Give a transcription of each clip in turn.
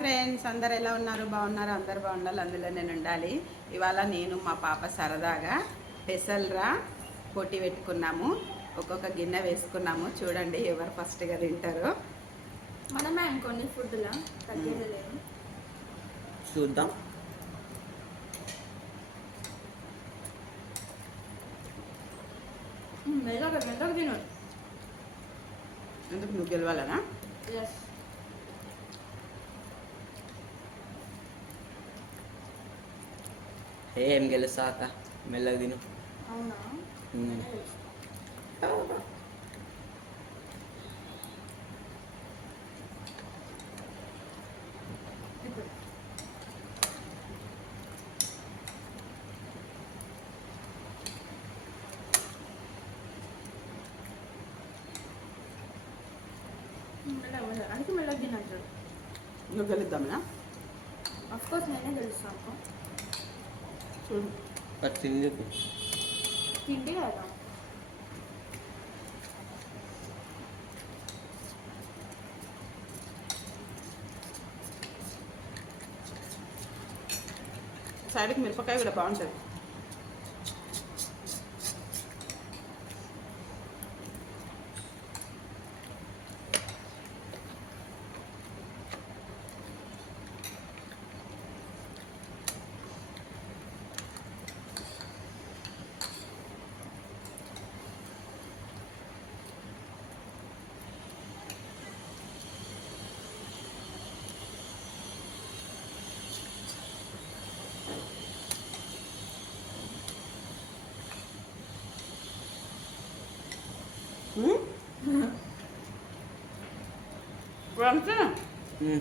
Friends అందరు ఎలా ఉన్నారు? బాగున్నారు? అందరు బాగుండాలి, అందులో నేను ఉండాలి. ఇవాళ నేను మా పాప సరదాగా పెసల్రా పోటీ పెట్టుకున్నాము. ఒక్కొక్క గిన్నె వేసుకున్నాము. చూడండి ఎవరు ఫస్ట్గా తింటారో. మనమే అనుకోండి ఫుడ్లా తగ్గేది లేదు. చూద్దాం. మెల్లగా తిను. ఎందుకు నువ్వు గెలవాలనా? ఎస్. ఏం గెలుస్తా అక్క, మెల్లగా తిను. అవునా? అందుకే మెల్లగా తినంటాడు. నువ్వు గెలుద్దామనా? అఫ్కోర్స్ నేనే గెలుస్తాను. చూడు తిండి తిండి కదా. సైడ్కి మిరపకాయ కూడా బాగుంటుంది.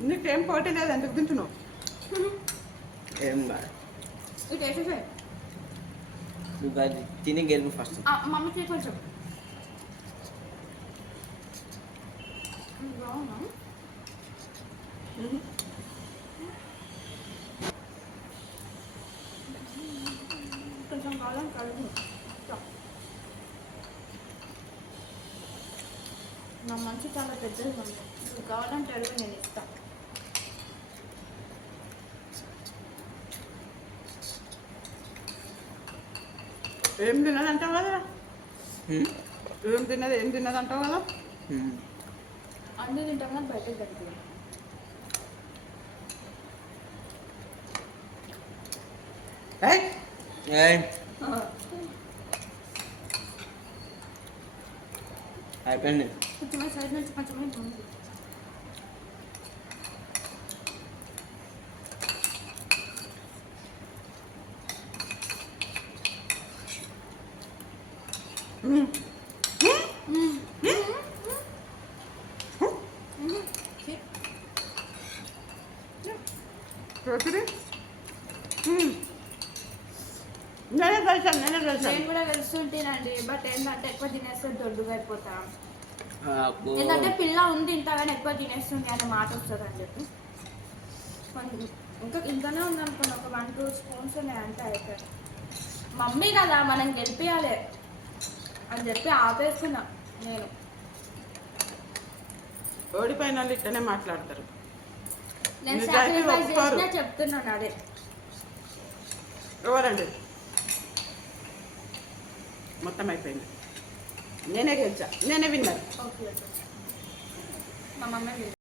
నీకేం పోటీ లేదు, ఎందుకు తింటున్నావు? ఏం కాదు. ఇటు వేసేసే. నువ్వు అది తిని గెలుపు ఫస్ట్. మమ్మీకి కొంచెం బాగున్నా. కొంచెం కాలం కలుగు. నా మంచి చాలా పెద్దది ఉంది. నువ్వు కావాలంటే అడుగు, నేను ఇస్తాను. ఏం తిన్నది అంటావు కదా? ఏం తిన్నది అంటావు కదా? అన్నీ తింటాం కానీ బయటకు కట్టుకోవాలి. అయిపోయింది. కొంచెం సైడ్ నుంచి కొంచెం ఉంది. నేను కూడా వెళ్తుంటేనండి, బట్ ఏంటంటే ఎక్కువ తినేస్తే దొడ్డుగా అయిపోతాం. ఎందుకంటే పిల్ల ఉంది ఇంత కానీ ఎక్కువ తినేస్తుంది అనే మాట వస్తుంది అని చెప్పి ఇంకానే ఉంది అనుకున్నా. ఒక 1-2 స్పూన్స్ అంటే అయిపోయాయి. మమ్మీ కదా మనం గెలిపియాలి అని చెప్పి ఆపేసుకున్నా. నేను ఓడిపోయిన వాళ్ళు ఇట్టనే మాట్లాడతారు. నేను సాక్రిఫైస్ చేసినా చెప్తున్నాను. అదే ఎవరండి? మొత్తం అయిపోయింది. నేనే గెలిచా, నేనే విన్నారు. ఓకే, మా మమ్మీ